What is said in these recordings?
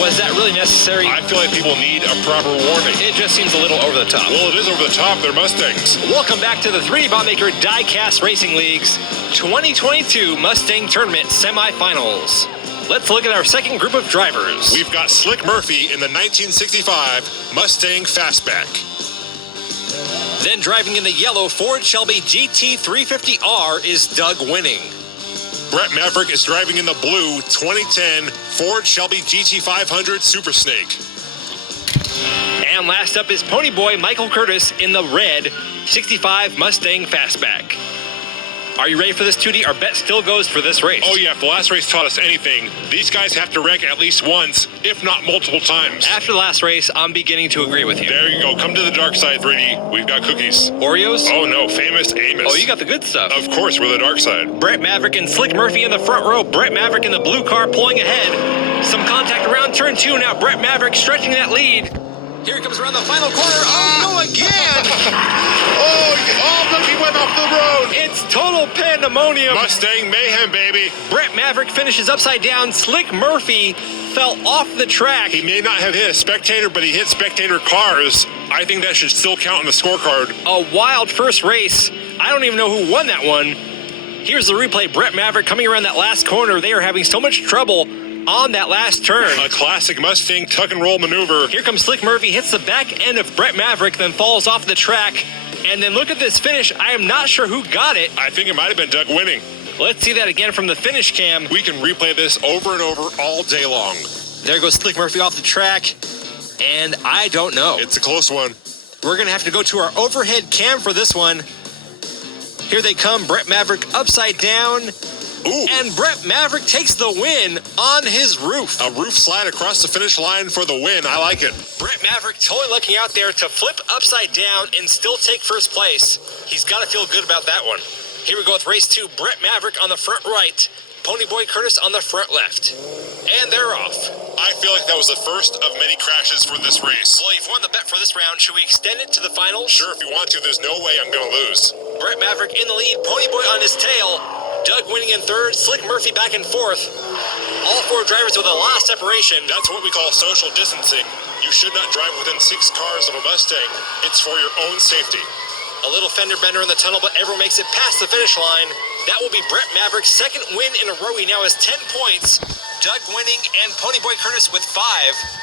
Was that really necessary? I feel like people need a proper warning. It just seems a little over the top. Well, it is over the top. They're Mustangs. Welcome back to the 3dbotmaker Diecast Racing League's 2022 Mustang Tournament semifinals. Let's look at our second group of drivers. We've got Slick Murphy in the 1965 Mustang Fastback. Then driving in the yellow Ford Shelby GT350R is Doug Winning. Brett Maverick is driving in the blue 2010 Ford Shelby GT500 Super Snake. And last up is Ponyboy Michael Curtis in the red 65 Mustang Fastback. Are you ready for this, 2D? Our bet still goes for this race. Oh yeah, if the last race taught us anything, these guys have to wreck at least once, if not multiple times. After the last race, I'm beginning to agree with you. There you go. Come to the dark side, 3D. We've got cookies. Oreos? Oh no, famous Amos. Oh, you got the good stuff. Of course, we're the dark side. Brett Maverick and Slick Murphy in the front row. Brett Maverick in the blue car pulling ahead. Some contact around turn 2 now. Brett Maverick stretching that lead. Here he comes around the final corner. Oh, no, again! Look, he went off the road. It's total pandemonium. Mustang mayhem, baby. Brett Maverick finishes upside down. Slick Murphy fell off the track. He may not have hit a spectator, but he hit spectator cars. I think that should still count in the scorecard. A wild first race. I don't even know who won that one. Here's the replay. Brett Maverick coming around that last corner. They are having so much trouble on that last turn. A classic Mustang tuck and roll maneuver. Here comes Slick Murphy, hits the back end of Brett Maverick, then falls off the track. And then look at this finish. I am not sure who got it. I think it might have been Doug Winning. Let's see that again from the finish cam. We can replay this over and over all day long. There goes Slick Murphy off the track. And I don't know. It's a close one. We're going to have to go to our overhead cam for this one. Here they come. Brett Maverick upside down. Ooh. And Brett Maverick takes the win on his roof. A roof slide across the finish line for the win. I like it. Brett Maverick totally looking out there to flip upside down and still take first place. He's got to feel good about that one. Here we go with race 2. Brett Maverick on the front right. Ponyboy Curtis on the front left. And they're off. I feel like that was the first of many crashes for this race. Well, you've won the bet for this round. Should we extend it to the finals? Sure, if you want to. There's no way I'm going to lose. Brett Maverick in the lead. Ponyboy on his tail. Doug Winning in third, Slick Murphy back in fourth. All 4 drivers with a lot of separation. That's what we call social distancing. You should not drive within 6 cars of a Mustang. It's for your own safety. A little fender bender in the tunnel, but everyone makes it past the finish line. That will be Brett Maverick's second win in a row. He now has 10 points. Doug Winning and Ponyboy Curtis with 5.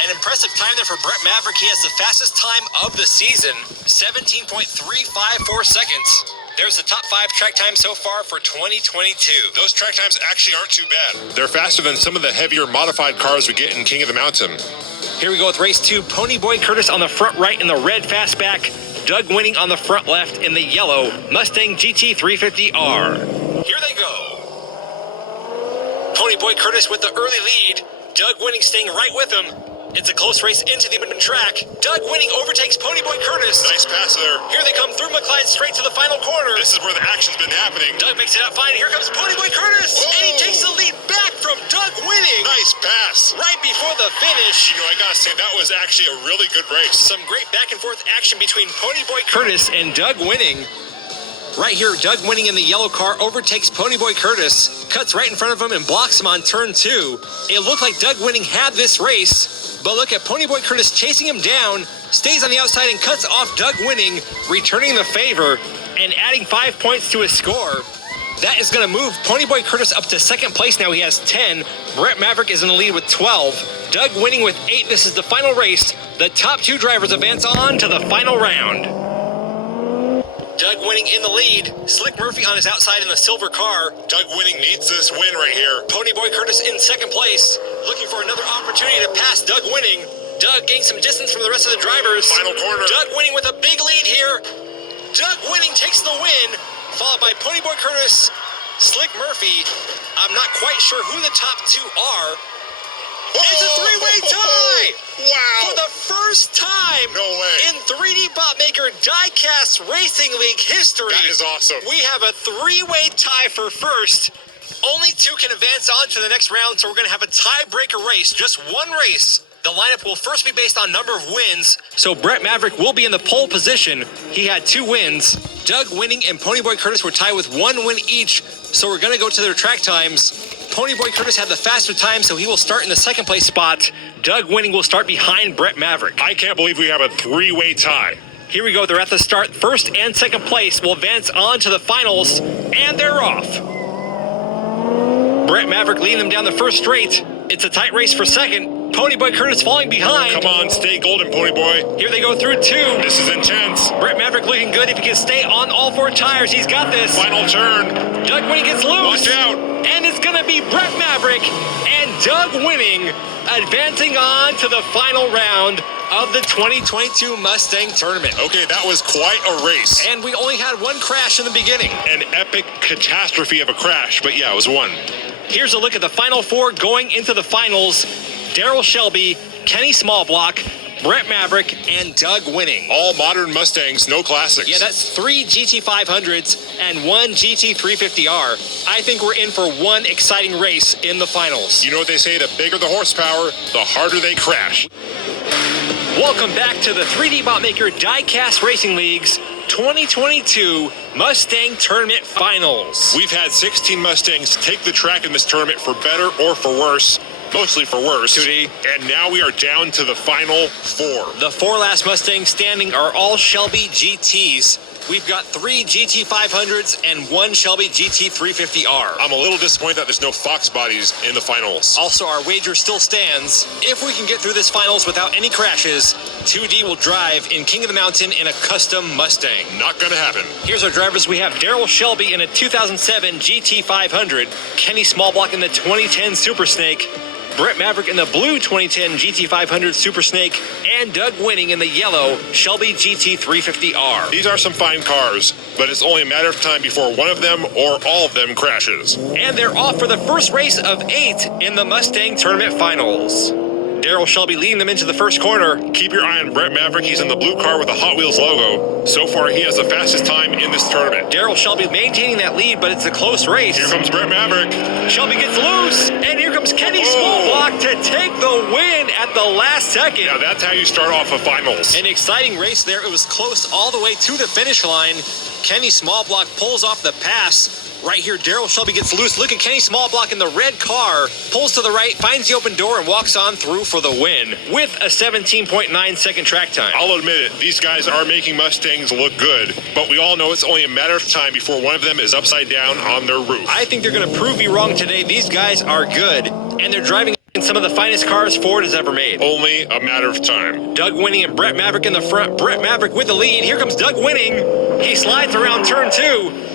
An impressive time there for Brett Maverick. He has the fastest time of the season, 17.354 seconds. There's the top 5 track times so far for 2022. Those track times actually aren't too bad. They're faster than some of the heavier modified cars we get in King of the Mountain. Here we go with race 2. Ponyboy Curtis on the front right in the red fastback. Doug Winning on the front left in the yellow Mustang GT350R. Here they go. Ponyboy Curtis with the early lead. Doug Winning staying right with him. It's a close race into the open track. Doug Winning overtakes Ponyboy Curtis. Nice pass there. Here they come through McLeod straight to the final corner. This is where the action's been happening. Doug makes it out fine. Here comes Ponyboy Curtis. Whoa. And he takes the lead back from Doug Winning. Nice pass. Right before the finish. You know, I gotta say, that was actually a really good race. Some great back and forth action between Ponyboy Curtis and Doug Winning. Right here, Doug Winning in the yellow car overtakes Ponyboy Curtis, cuts right in front of him and blocks him on turn 2. It looked like Doug Winning had this race, but look at Ponyboy Curtis chasing him down, stays on the outside and cuts off Doug Winning, returning the favor and adding 5 points to his score. That is going to move Ponyboy Curtis up to second place now. He has 10. Brett Maverick is in the lead with 12. Doug Winning with 8. This is the final race. The top 2 drivers advance on to the final round. Doug Winning in the lead. Slick Murphy on his outside in the silver car. Doug Winning needs this win right here. Ponyboy Curtis in second place, looking for another opportunity to pass Doug Winning. Doug gains some distance from the rest of the drivers. Final corner. Doug Winning with a big lead here. Doug Winning takes the win, followed by Ponyboy Curtis, Slick Murphy. I'm not quite sure who the top 2 are. It's a 3-way tie! Wow! For the first time No way. in 3dbotmaker Diecast Racing League history. That is awesome. We have a 3-way tie for first. Only 2 can advance on to the next round, so we're going to have a tiebreaker race, just one race. The lineup will first be based on number of wins, so Brett Maverick will be in the pole position. He had 2 wins. Doug Winning and Ponyboy Curtis were tied with 1 win each, so we're going to go to their track times. Ponyboy Curtis had the faster time, so he will start in the second place spot. Doug Winning will start behind Brett Maverick. I can't believe we have a three-way tie. Here we go, they're at the start. First and second place will advance on to the finals, and they're off. Brett Maverick leading them down the first straight. It's a tight race for second. Ponyboy Curtis falling behind. Come on, stay golden, Ponyboy. Here they go through two. This is intense. Brett Maverick looking good. If he can stay on all four tires, he's got this. Final turn. Doug Winning gets loose. Watch out. And it's going to be Brett Maverick and Doug Winning advancing on to the final round of the 2022 Mustang Tournament. Okay, that was quite a race. And we only had one crash in the beginning. An epic catastrophe of a crash, but yeah, it was one. Here's a look at the final four going into the finals. Darrell Shelby, Kenny Smallblock, Brett Maverick, and Doug Winning. All modern Mustangs, no classics. Yeah, that's 3 GT500s and 1 GT350R. I think we're in for one exciting race in the finals. You know what they say, the bigger the horsepower, the harder they crash. Welcome back to the 3dbotmaker Diecast Racing League's 2022 Mustang Tournament Finals. We've had 16 Mustangs take the track in this tournament for better or for worse. Mostly for worse. 2D. And now we are down to the final four. The four last Mustangs standing are all Shelby GTs. We've got 3 GT500s and 1 Shelby GT350R. I'm a little disappointed that there's no Fox bodies in the finals. Also, our wager still stands. If we can get through this finals without any crashes, 2D will drive in King of the Mountain in a custom Mustang. Not gonna happen. Here's our drivers. We have Darrell Shelby in a 2007 GT500, Kenny Smallblock in the 2010 Super Snake, Brett Maverick in the blue 2010 GT500 Super Snake, and Doug Winning in the yellow Shelby GT350R. These are some fine cars, but it's only a matter of time before one of them or all of them crashes. And they're off for the first race of 8 in the Mustang Tournament Finals. Darrell Shelby leading them into the first corner. Keep your eye on Brett Maverick. He's in the blue car with the Hot Wheels logo. So far, he has the fastest time in this tournament. Darrell Shelby maintaining that lead, but it's a close race. Here comes Brett Maverick. Shelby gets loose, and here comes Kenny Smallblock to take the win at the last second. Now that's how you start off a finals. An exciting race there. It was close all the way to the finish line. Kenny Smallblock pulls off the pass. Right here, Darrell Shelby gets loose. Look at Kenny Smallblock in the red car. Pulls to the right, finds the open door, and walks on through for the win with a 17.9 second track time. I'll admit it, these guys are making Mustangs look good, but we all know it's only a matter of time before one of them is upside down on their roof. I think they're going to prove me wrong today. These guys are good, and they're driving in some of the finest cars Ford has ever made. Only a matter of time. Doug Winning and Brett Maverick in the front. Brett Maverick with the lead. Here comes Doug Winning. He slides around turn 2.